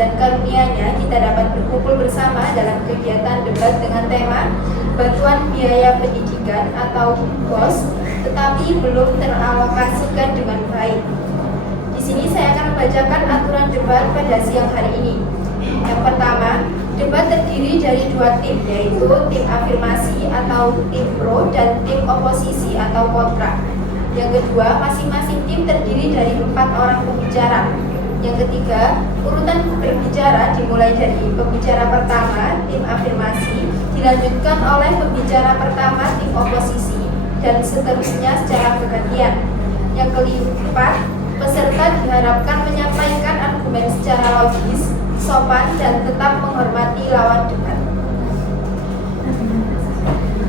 dan karunia-Nya kita dapat berkumpul bersama dalam kegiatan debat dengan tema Bantuan Biaya Pendidikan atau BOS, tetapi belum teralokasikan dengan baik. Di sini saya akan membacakan aturan debat pada siang hari ini. Yang pertama, debat terdiri dari dua tim, yaitu tim afirmasi atau tim pro dan tim oposisi atau kontra. Yang kedua, masing-masing tim terdiri dari 4 orang pembicara. Yang ketiga, urutan berbicara dimulai dari pembicara pertama, tim afirmasi, dilanjutkan oleh pembicara pertama, tim oposisi, dan seterusnya secara bergantian. Yang keempat, peserta diharapkan menyampaikan argumen secara logis, sopan, dan tetap menghormati lawan debat.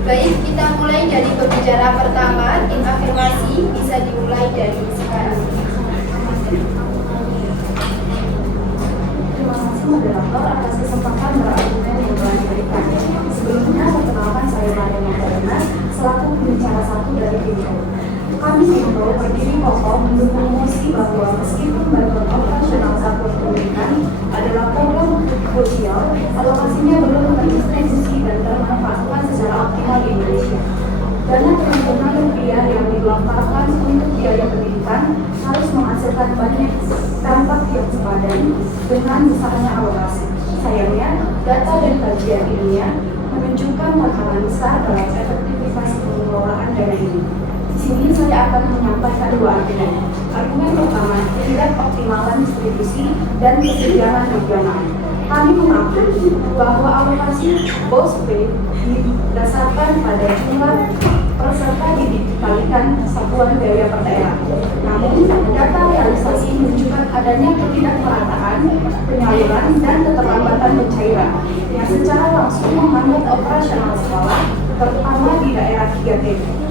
Baik, kita mulai dari pembicara pertama, tim afirmasi, bisa dimulai dari sekarang. Terima kasih moderator atas kesempatan berargumen yang telah diberikan. Sebelumnya, perkenalkan saya Maria Magdalena selaku pembicara satu dari tim pro. Kami himbau berdiri kokoh mendukung mosi bahwa meskipun bantuan operasional satuan pendidikan adalah program krusial, alokasinya belum terdistribusi dan termanfaatkan secara optimal di Indonesia. Dana triliunan rupiah yang digelontorkan untuk biaya pendidikan harus menghasilkan banyak dampak yang sepadan dengan besarnya alokasi. Sayangnya, data dan kajian ilmiah menunjukkan tekanan besar dalam efektivitas pengelolaan dana ini. Di sini saya akan menyampaikan dua argumen. Argumen pertama, ketidakoptimalan distribusi dan kesediaan regional. Kami mengakui bahwa alokasi BOS didasarkan pada jumlah peserta dikalikan satuan biaya per daerah. Namun, data realisasi menunjukkan adanya ketidakmerataan, penyaluran, dan keterlambatan pencairan yang secara langsung menghambat operasional sekolah, terutama di daerah 3T,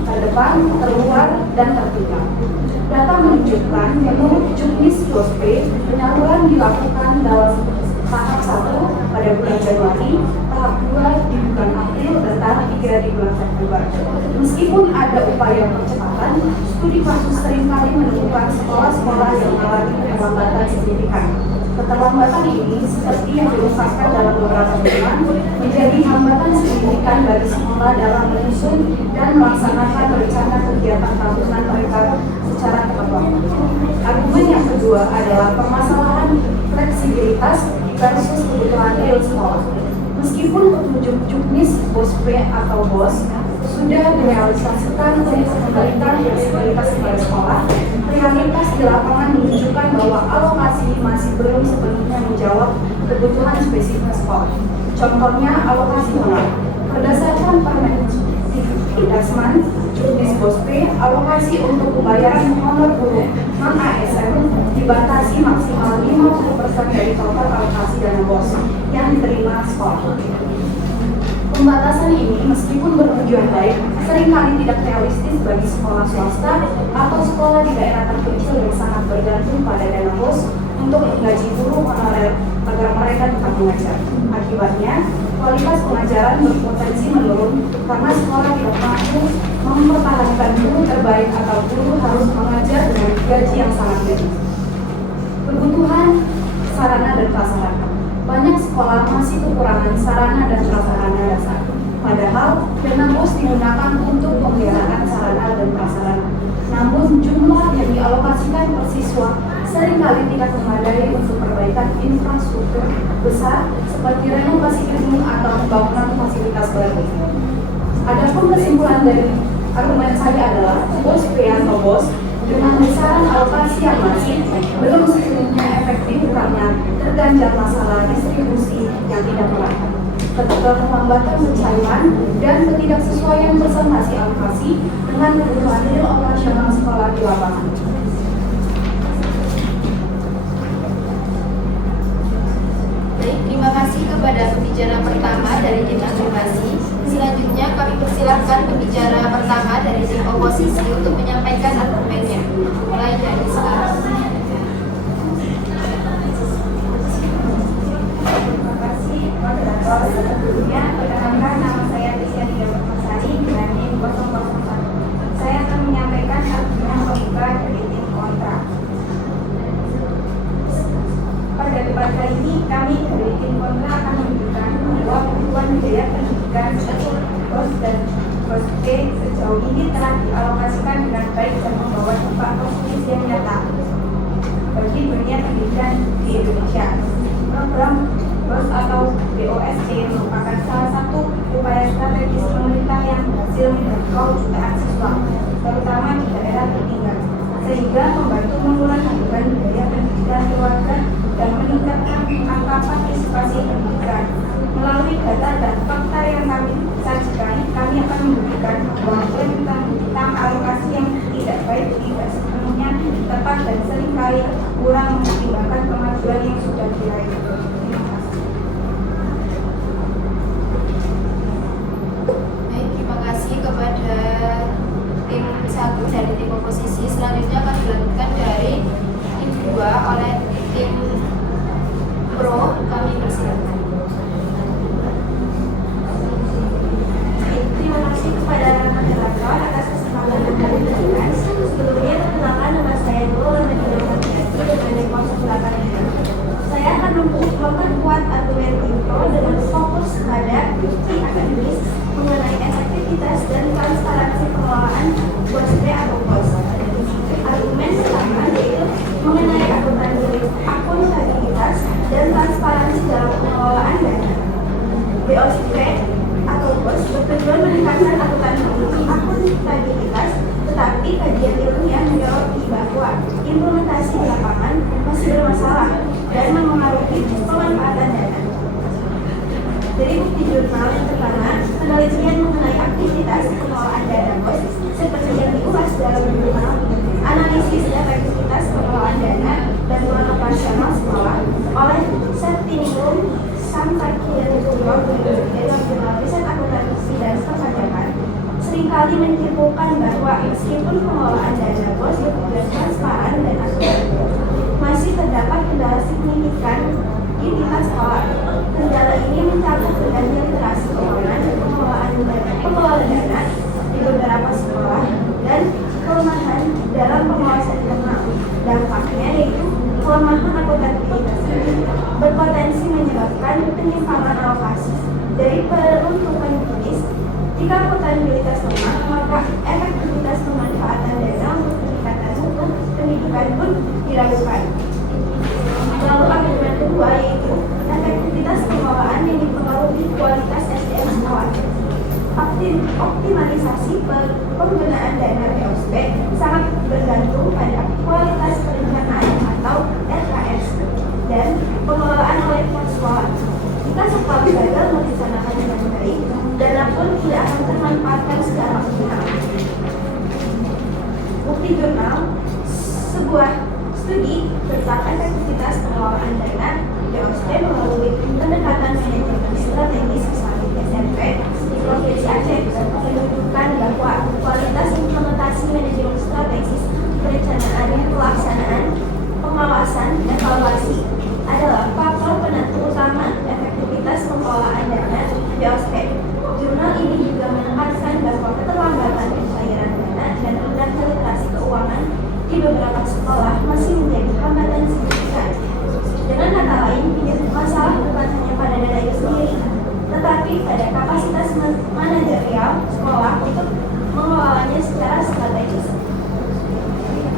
terdepan, terluar, dan tertinggal. Data menunjukkan menurut Juknis BOSP, penyaluran dilakukan dalam tahap 1 pada bulan Januari, tahap 2 di bulan April, dan tahap 3 di bulan September. Meskipun ada upaya percepatan, studi kasus seringkali menemukan sekolah-sekolah yang mengalami keterlambatan signifikan. Keterlambatan ini, seperti yang diungkapkan dalam beberapa temuan, menjadi hambatan signifikan bagi sekolah dalam menyusun dan melaksanakan rencana kegiatan tahunan mereka secara tepat waktu. Argumen yang kedua adalah permasalahan fleksibilitas versus kebutuhan real sekolah. Meskipun petunjuk Juknis BOSP atau BOS sudah direalisasikan untuk memberikan fleksibilitas kepada sekolah, realitas di lapangan menunjukkan bahwa alokasi masih belum sepenuhnya menjawab kebutuhan spesifik sekolah. Contohnya alokasi honor. Berdasarkan Permendikbudrismen Juknis BOSP, alokasi untuk pembayaran honor guru non-ASN dibatasi maksimal 50% dari total alokasi dana BOS yang diterima sekolah. Pembatasan ini meskipun bertujuan baik, seringkali tidak realistis bagi sekolah swasta atau sekolah di daerah terpencil yang sangat bergantung pada dana BOS untuk menggaji guru honorer agar mereka tetap mengajar. Akibatnya, kualitas pengajaran berpotensi menurun karena sekolah tidak mampu mempertahankan guru terbaik atau guru harus mengajar dengan gaji yang sangat tinggi. Kebutuhan sarana dan prasarana. Banyak sekolah masih kekurangan sarana dan prasarana dasar. Padahal dana BOS digunakan untuk pemeliharaan sarana dan prasarana. Namun jumlah yang dialokasikan per siswa seringkali tidak memadai untuk perbaikan infrastruktur besar seperti renovasi gedung atau pembangunan fasilitas baru. Adapun kesimpulan dari argumen saya adalah BOS atau BOS dengan besaran alokasi yang masih belum sepenuhnya efektif karena terganjal masalah distribusi yang tidak merata, keterlambatan pencairan, dan ketidaksesuaian presentasi alokasi dengan kebutuhan real operasional sekolah di lapangan. Baik, terima kasih kepada pembicara pertama dari tim afirmasi. Selanjutnya kami persilahkan pembicara pertama dari tim oposisi untuk menyampaikan argumennya. Mulai dari sekarang. Terima kasih moderator. Sebelumnya perkenalkan nama saya Tisyani Damasari dengan NIM 001. Saya akan menyampaikan argumen pembuka dari tim kontra. Pada debat debat kali ini kami dari tim kontra akan menunjukkan bahwa bantuan biaya pendidikan BOS dan BOS B sejauh ini telah dialokasikan dengan baik dan membawa dampak positif yang nyata bagi dunia pendidikan di Indonesia. Program BOS atau BOSC merupakan salah satu upaya strategis pemerintah yang berhasil menjangkau jutaan siswa, terutama di daerah tertinggal, sehingga membantu mengurangi beban biaya pendidikan keluarga dan meningkatkan angka partisipasi pendidikan. Melalui data dan fakta yang kami sajikan, kami akan membuktikan bahwa tentang alokasi yang tidak baik tidak sepenuhnya tepat dan seringkali kurang mempertimbangkan kemajuan yang sudah diraih. Terima kasih. Baik, terima kasih kepada tim 1 dari tim oposisi. Selanjutnya akan dilanjutkan dari tim 2 oleh tim pro. Kami persilakan. Terima kasih kepada moderator atas kesempatan yang kami berikan. Sebelumnya perkenalkan nama saya Nurul dari 08. Saya akan memperkuat argumen tim pro dengan fokus pada bukti akademis mengenai efektivitas dan transparansi pengelolaan BOS B atau BOS. Argumen pertama yaitu mengenai akuntabilitas dan transparansi dalam pengelolaan dana. BOS B atau BOS bertujuan meningkatkan akuntabilitas, tetapi kajian ilmiah menyoroti bahwa implementasi di lapangan masih bermasalah dan memengaruhi pemanfaatan dana. Dari bukti jurnal yang pertama, penelitian mengenai aktivitas pengelolaan dana BOS seperti yang diulas dalam jurnal analisis efektivitas pengelolaan dana bantuan operasional sekolah oleh Septiningrum sampai dari jurnal riset akuntansi dan perpajakan seringkali menyimpulkan bahwa meskipun pengelolaan dana BOS bertujuan transparan dan akuntabel, masih terdapat kendala signifikan di tingkat sekolah. Kendala ini mencakup rendahnya literasi keuangan, pengelola dana di beberapa sekolah, dan kelemahan dalam pengawasan internal. Dampaknya yaitu kelemahan akuntabilitas ini berpotensi menyebabkan penyimpangan alokasi dari peruntukan jenis. Jika akuntabilitas lemah, maka efektivitas pemanfaatan dana untuk peningkatan mutu pendidikan pun diragukan. Lalu argumen kedua yaitu efektivitas pengelolaan yang dipengaruhi kualitas SDM sekolah. Optimalisasi penggunaan dana BOSB sangat bergantung pada kualitas perencanaan atau RKS dan pengelolaan oleh pihak sekolah. Jika sekolah gagal merencanakan dengan baik, dana pun tidak akan termanfaatkan secara optimal. Bukti jurnal sebuah studi tentang efektivitas pengelolaan dana BOSB melalui pendekatan manajemen strategis SMP di Provinsi Aceh menunjukkan bahwa kualitas implementasi manajemen strategis, perencanaan, pelaksanaan, pengawasan, evaluasi adalah faktor penentu utama efektivitas pengelolaan dana BOSB. Jurnal ini juga menekankan bahwa keterlambatan pencairan dana dan rendahnya literasi keuangan di beberapa sekolah masih menjadi hambatan signifikan. Dengan kata lain, masalah bukan hanya pada dana itu sendiri, tetapi pada kapasitas manajerial sekolah untuk mengelolanya secara strategis.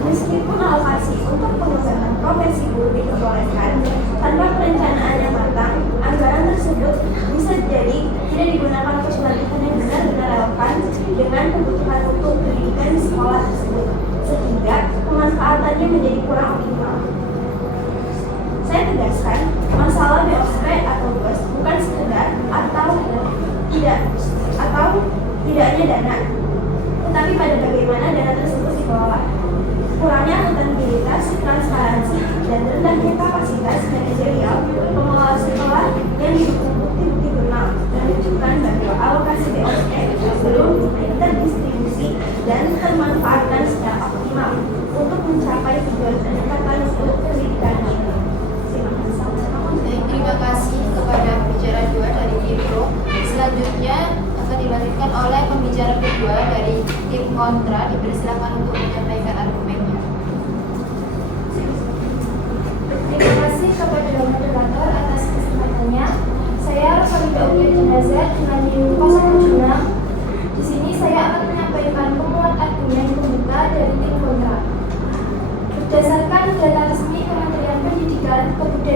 Meskipun alokasi untuk pengembangan profesi guru diperbolehkan, tanpa perencanaan yang matang, anggaran tersebut bisa jadi tidak digunakan untuk pelatihan yang benar-benar relevan dengan kebutuhan untuk pendidikan di sekolah tersebut, sehingga pemanfaatannya menjadi kurang optimal. Saya tegaskan, masalah BOSB atau BOS bukan sekedar atau tidaknya dana, tetapi pada bagaimana dana tersebut dikelola. Kurangnya akuntabilitas, transparansi, dan rendahnya kapasitas manajerial pengelola sekolah yang didukung bukti-bukti jurnal menunjukkan bahwa alokasi BOSB belum terdistribusi dan termanfaatkan secara optimal untuk mencapai tujuan peningkatan untuk pendidikan ini. Terima kasih kepada pembicara 2 dari tim pro. Selanjutnya akan dilanjutkan oleh pembicara kedua dari tim kontra. Dipersilakan untuk menyampaikan argumennya. Terima kasih kepada moderator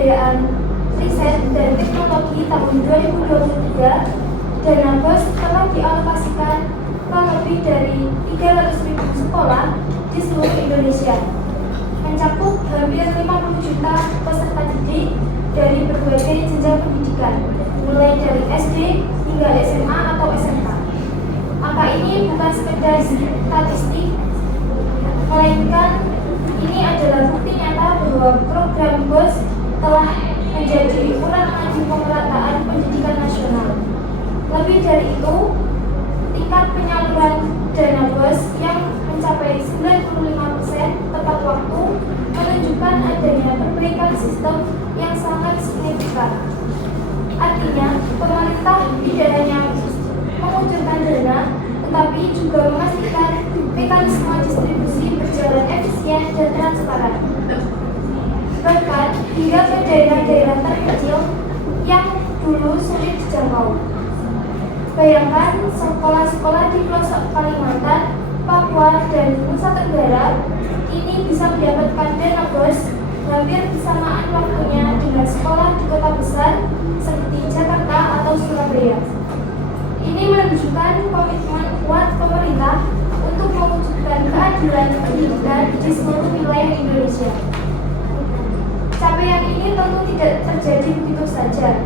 Pemberdayaan Riset dan Teknologi tahun 2023, dana BOS telah dialokasikan ke lebih dari 300.000 sekolah di seluruh Indonesia, mencakup hampir 50 juta peserta didik dari berbagai jenjang pendidikan, mulai dari SD hingga SMA atau SMK. Angka ini bukan sekedar statistik, melainkan ini adalah bukti nyata bahwa program BOS telah menjadi ukuran maju pemerataan pendidikan nasional. Lebih dari itu, tingkat penyaluran dana BOS yang mencapai 95% tepat waktu menunjukkan adanya perbaikan sistem yang sangat signifikan. Artinya, pemerintah tidak hanya mengucurkan dana, tetapi juga memastikan mekanisme distribusi berjalan efisien dan transparan. Bahkan hingga ke daerah-daerah terpencil yang dulu sulit dijangkau. Bayangkan sekolah-sekolah di pelosok Kalimantan, Papua, dan Nusa Tenggara kini bisa mendapatkan dana BOS hampir bersamaan waktunya dengan sekolah di kota besar seperti Jakarta atau Surabaya. Ini menunjukkan komitmen kuat pemerintah untuk mewujudkan keadilan pendidikan di seluruh wilayah Indonesia. Capaian ini tentu tidak terjadi begitu saja.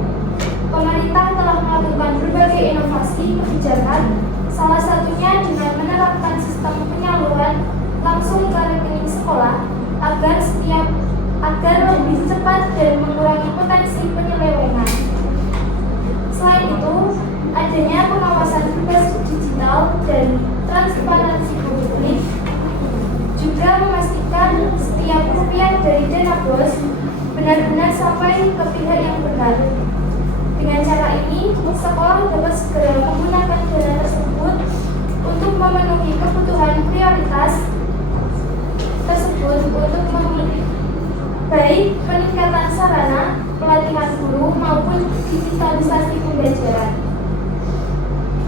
Pemerintah telah melakukan berbagai inovasi kebijakan, salah satunya dengan menerapkan sistem penyaluran langsung ke rekening sekolah agar lebih cepat dan mengurangi potensi penyelewengan. Selain itu, adanya pengawasan berbasis digital dan transparansi publik juga memastikan setiap rupiah dari dana BOS benar-benar sampai ke pihak yang benar. Dengan cara ini, sekolah dapat segera menggunakan dana tersebut untuk memenuhi kebutuhan prioritas tersebut untuk baik peningkatan sarana, pelatihan guru maupun digitalisasi pembelajaran.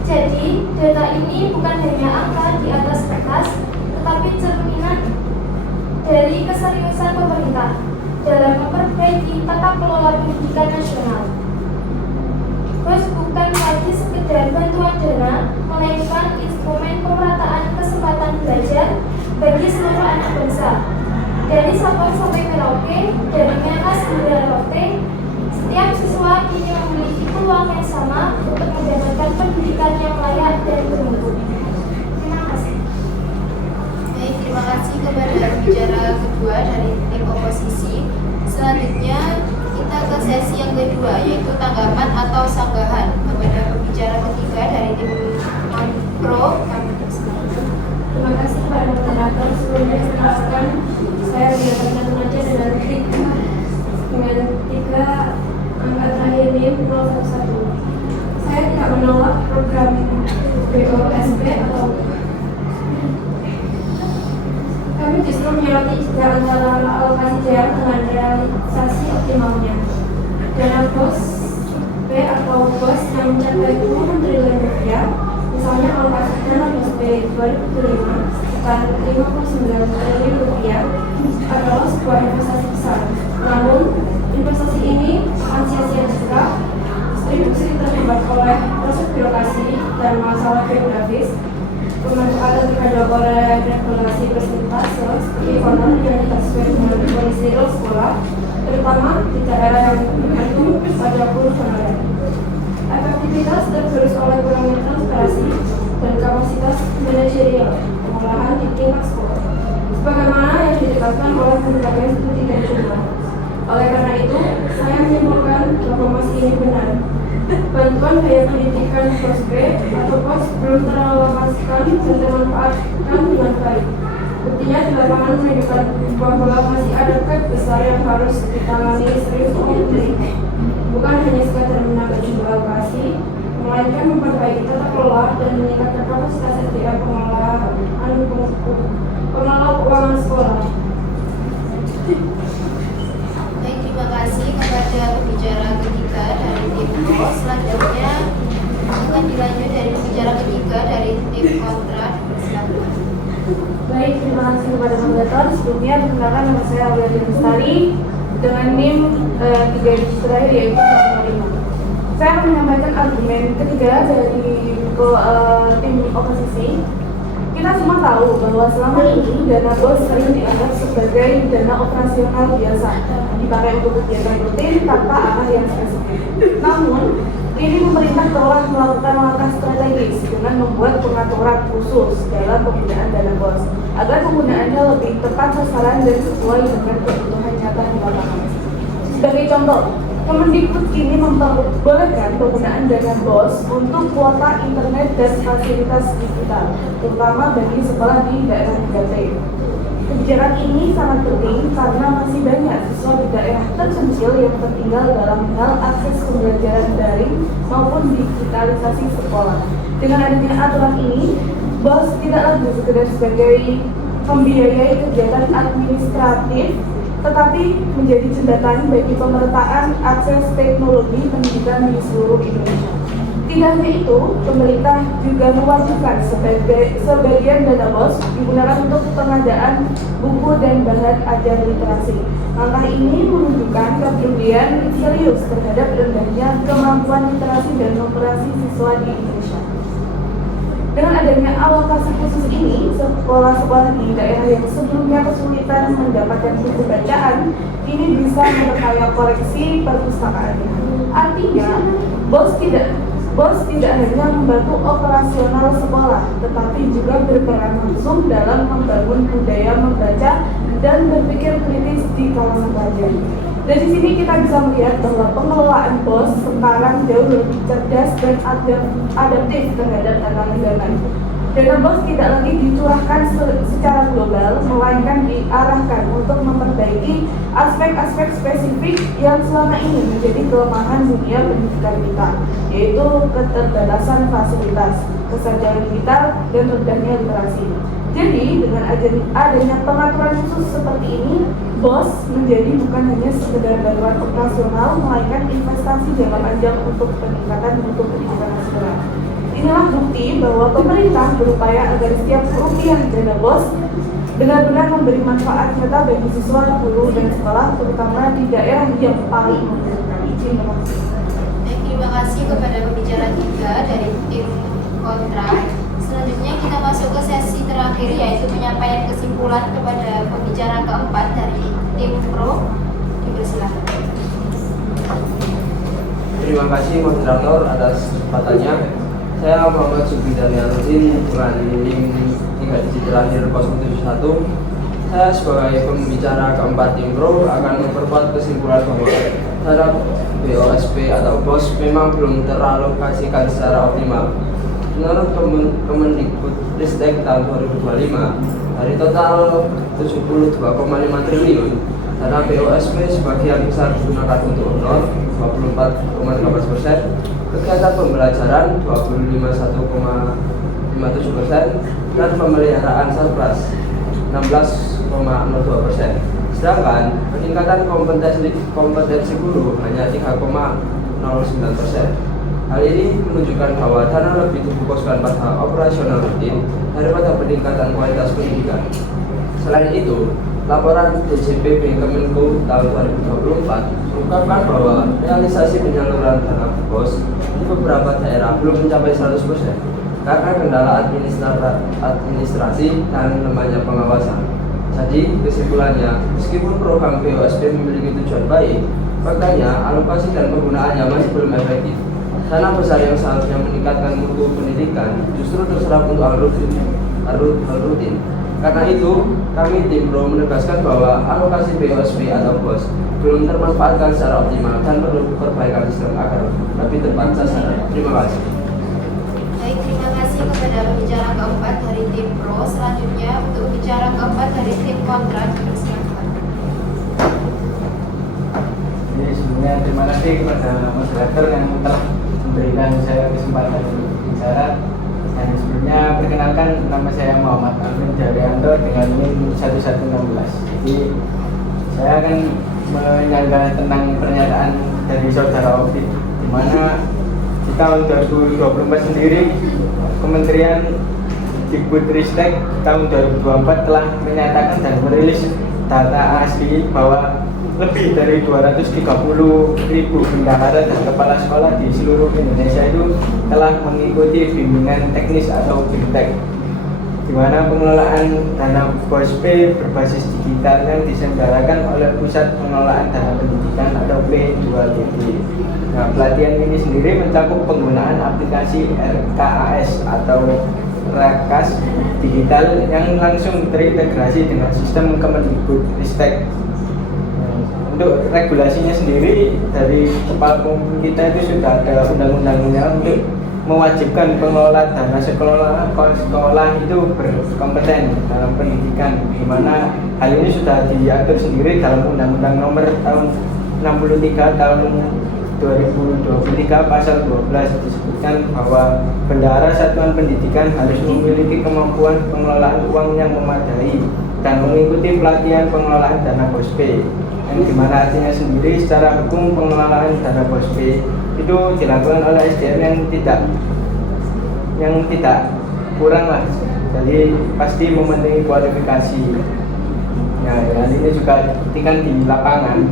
Jadi, data ini bukan hanya angka di atas kertas, tetapi cerminan dari keseriusan pemerintah dalam memperbaiki tata kelola pendidikan nasional. BOS bukan lagi sekedar bantuan dana, melainkan instrumen pemerataan kesempatan belajar bagi seluruh anak bangsa. Dari Sabang sampai Merauke, dari Menas hingga Rote, setiap siswa kini memiliki peluang yang sama untuk mendapatkan pendidikan yang layak dan bermutu. Terima kasih. Baik, terima kasih kepada pembicara kedua dari tim oposisi. Selanjutnya kita ke sesi yang kedua, yaitu tanggapan atau sanggahan kepada pembicara ketiga dari tim pro. Terima kasih kepada moderator. Sebelumnya jelaskan saya berdasarkan remaja dengan tiga angka terakhir NIM 011. Saya tidak menolak program BOSP atau kami justru menyoroti jeda antara alokasi JR dengan realisasi optimalnya. Dana BOS B atau BOS yang mencapai 20 triliun rupiah, misalnya alokasi dana BOS B 2005 sekitar 59 triliun rupiah adalah sebuah investasi besar. Namun, investasi ini akan sia-sia jika distribusi terlibat oleh proses birokrasi dan masalah geografis, pemanfaatan terhadap oleh regulasi persentase seperti honor yang tidak sesuai dengan kondisi real sekolah, terutama di daerah yang bergantung pada guru honorer. Efektivitas tergerus oleh kurangnya transparansi dan kapasitas manajerial pengolahan di tingkat sekolah, sebagaimana yang ditekankan oleh berbagai studi dan jurnal. Oleh karena itu, saya menyimpulkan bahwa masih ini benar. Bantuan biaya pendidikan BOS B atau BOS belum teralokasikan dan termanfaatkan dengan baik. Buktinya di lapangan menunjukkan bahwa masih ada gap besar yang harus ditangani serius oleh pemerintah. Bukan hanya sekadar menambah jumlah alokasi, melainkan memperbaiki tata kelola dan meningkatkan kapasitas SDM pengelola keuangan sekolah. Baik, terima kasih kepada pembicara ketiga dari tim pro. Selanjutnya akan dilanjut dari pembicara ketiga dari tim kontra. Silakan. Baik, terima kasih kepada moderator. Sebelumnya, perkenalkan nama saya Aulia Lestari dengan NIM 3 digit terakhir yaitu 5. Saya akan menyampaikan argumen ketiga dari tim oposisi. Kita semua tahu bahwa selama ini dana BOS sering dianggap sebagai dana operasional biasa, dipakai untuk kegiatan rutin tanpa arah yang spesifik. Namun, kini pemerintah telah melakukan langkah strategis dengan membuat pengaturan khusus dalam penggunaan dana BOS agar penggunaannya lebih tepat sasaran dan sesuai dengan kebutuhan nyata di lapangan. Sebagai contoh, Kemendikbud kini memperbolehkan penggunaan dana BOS untuk kuota internet dan fasilitas digital, terutama bagi sekolah di daerah 3T. Kebijakan ini sangat penting karena masih banyak siswa di daerah terpencil yang tertinggal dalam hal akses pembelajaran daring maupun digitalisasi sekolah. Dengan adanya aturan ini, BOS tidak lagi sekedar sebagai membiayai kegiatan administratif, tetapi menjadi jembatan bagi pemerataan akses teknologi pendidikan di seluruh Indonesia. Tidak hanya itu, pemerintah juga mewajibkan sebagian dana BOS digunakan untuk pengadaan buku dan bahan ajar literasi. Langkah ini menunjukkan kepedulian serius terhadap rendahnya kemampuan literasi dan operasi siswa di Indonesia. Dengan adanya alokasi khusus ini, sekolah-sekolah di daerah yang sebelumnya kesulitan mendapatkan buku bacaan ini bisa memperkaya koleksi perpustakaannya. Artinya, BOS tidak hanya membantu operasional sekolah, tetapi juga berperan langsung dalam membangun budaya membaca dan berpikir kritis di kalangan pelajar. Dari sini kita bisa melihat bahwa pengelolaan BOS sekarang jauh lebih cerdas dan adaptif terhadap tantangan dana. Dana BOS tidak lagi dicurahkan secara global, melainkan diarahkan untuk memperbaiki aspek-aspek spesifik yang selama ini menjadi kelemahan dunia pendidikan kita, yaitu keterbatasan fasilitas, kesadaran digital, dan rendahnya literasi. Jadi, dengan adanya pengaturan khusus seperti ini, BOS menjadi bukan hanya sekedar bantuan operasional, melainkan investasi jangka panjang untuk peningkatan mutu pendidikan nasional. Inilah bukti bahwa pemerintah berupaya agar setiap rupiah dana BOS benar-benar memberi manfaat nyata bagi siswa, guru, dan sekolah, terutama di daerah yang paling membutuhkan. Terima kasih. Terima kasih kepada pembicara 3 dari tim kontra. Selanjutnya kita masuk ke sesi terakhir, yaitu penyampaian kesimpulan kepada pembicara keempat dari tim pro. Dipersilakan. Terima kasih moderator atas kesempatannya. Saya Muhammad Subhi Daryanudin dengan NIM 3 digit terakhir 071. Saya sebagai pembicara keempat tim pro akan memperkuat kesimpulan bahwa dana BOSP atau BOS memang belum teralokasikan secara optimal. Menurut Kemendikbudristek tahun 2025, dari total 72,5 triliun, dana BOSP sebagian besar digunakan untuk honor 24,13%, kegiatan pembelajaran 25,57%, dan pemeliharaan sarpras 16,02%. Sedangkan peningkatan kompetensi guru hanya 3,09%. Hal ini menunjukkan bahwa dana lebih difokuskan pada operasional rutin daripada peningkatan kualitas pendidikan. Selain itu, laporan DJPB Kemenko tahun 2024 mengungkapkan bahwa realisasi penyaluran dana BOS di beberapa daerah belum mencapai 100% karena kendala administrasi dan lemahnya pengawasan. Jadi, kesimpulannya, meskipun program BOSP memiliki tujuan baik, faktanya alokasi dan penggunaannya masih belum efektif. Dana besar yang seharusnya meningkatkan mutu pendidikan justru terserap untuk hal rutin. Karena itu, kami tim pro menegaskan bahwa alokasi BOSP atau BOS belum termanfaatkan secara optimal dan perlu perbaikan sistem agar lebih tepat sasaran. Terima kasih. Baik, terima kasih kepada pembicara keempat dari tim pro. Selanjutnya untuk bicara keempat dari tim kontra. Dipersilakan. Jadi sebelumnya terima kasih kepada moderator yang telah memberikan saya kesempatan untuk bicara. Dan sebelumnya perkenalkan, nama saya Muhammad Alvin Daryanto dengan NIM 1116. Jadi saya akan menyanggah tentang pernyataan dari saudara Ovid, di mana di tahun 2024 sendiri Kementerian Dikbudristek tahun 2024 telah menyatakan dan merilis data asli bahwa lebih dari 230.000 bendahara dan kepala sekolah di seluruh Indonesia itu telah mengikuti bimbingan teknis atau BIMTEK, di mana pengelolaan dana BOSP berbasis digital yang diselenggarakan oleh Pusat Pengelolaan Dana Pendidikan atau P2DD. Nah, pelatihan ini sendiri mencakup penggunaan aplikasi RKAS atau Rakas digital yang langsung terintegrasi dengan sistem Kemendikbudristek. Untuk regulasinya sendiri dari kepala kita itu sudah ada undang-undangnya untuk mewajibkan pengelola dana sekolah itu berkompeten dalam pendidikan, di mana hal ini sudah diatur sendiri dalam Undang-Undang Nomor tahun 63 tahun 2023 pasal 12 disebutkan bahwa bendahara satuan pendidikan harus memiliki kemampuan pengelolaan uang yang memadai dan mengikuti pelatihan pengelolaan dana BOSP, yang dimana artinya sendiri secara hukum pengelolaan dana BOSP itu dilakukan oleh SDM yang tidak kurang lah, jadi pasti memenuhi kualifikasi. Nah, hal ini juga dibuktikan di lapangan.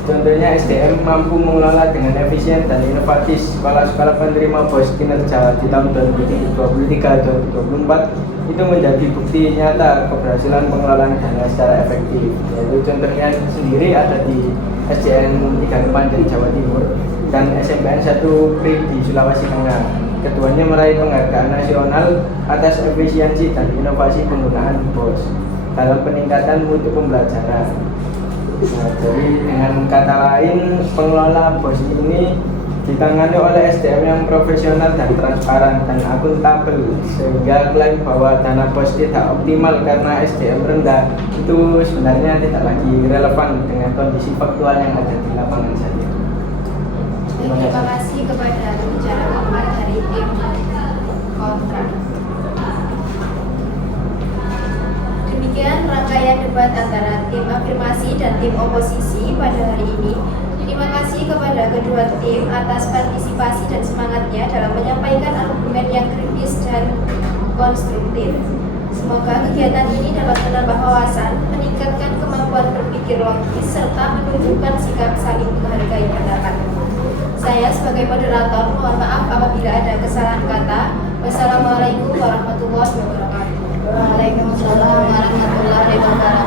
Contohnya SDM mampu mengelola dengan efisien dan inovatif sekolah-sekolah penerima BOS kinerja di tahun 2023-2024 itu menjadi bukti nyata keberhasilan pengelolaan dana secara efektif. Yaitu contohnya sendiri ada di SDN 3 Panjang Jawa Timur dan SMPN 1 Pri di Sulawesi Tengah. Keduanya meraih penghargaan nasional atas efisiensi dan inovasi penggunaan BOS dalam peningkatan mutu pembelajaran. Nah, jadi dengan kata lain, pengelola BOS ini ditangani oleh SDM yang profesional dan transparan dan akuntabel, sehingga klaim bahwa dana BOS tidak optimal karena SDM rendah itu sebenarnya tidak lagi relevan dengan kondisi faktual yang ada di lapangan saja. Terima kasih kepada pembicara keempat dari tim kontra. Demikian rangkaian debat antara tim afirmasi dan tim oposisi pada hari ini. Terima kasih kepada kedua tim atas partisipasi dan semangatnya dalam menyampaikan argumen yang kritis dan konstruktif. Semoga kegiatan ini dapat menambah wawasan, meningkatkan kemampuan berpikir logis, serta menunjukkan sikap saling menghargai pendapat. Saya sebagai moderator mohon maaf apabila ada kesalahan kata. Wassalamualaikum warahmatullahi wabarakatuh. Waalaikumsalam warahmatullahi wabarakatuh.